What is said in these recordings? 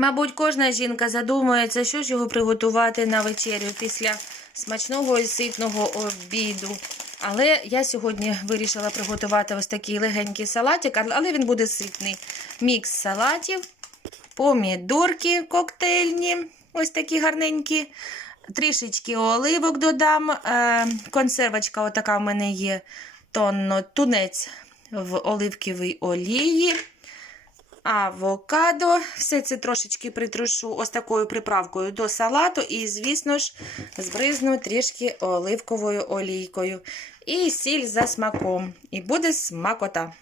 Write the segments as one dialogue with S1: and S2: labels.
S1: Мабуть, кожна жінка задумується, що ж його приготувати на вечерю після смачного і ситного обіду. Але я сьогодні вирішила приготувати ось такий легенький салатик, але він буде ситний. Мікс салатів, помідорки коктейльні, ось такі гарненькі. Трішечки оливок додам. Е, консервочка отака в мене є тонно тунець в оливковій олії авокадо. Все це трошечки притрушу ось такою приправкою до салату. І, звісно ж, збризну трішки оливковою олійкою. І сіль за смаком. І буде смакота.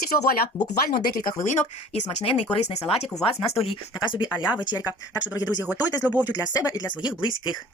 S2: Ось і все, вуаля, буквально декілька хвилинок і смачненний корисний салатик у вас на столі. Така собі аля вечерка. Так що, дорогі друзі, готуйте з любов'ю для себе і для своїх близьких.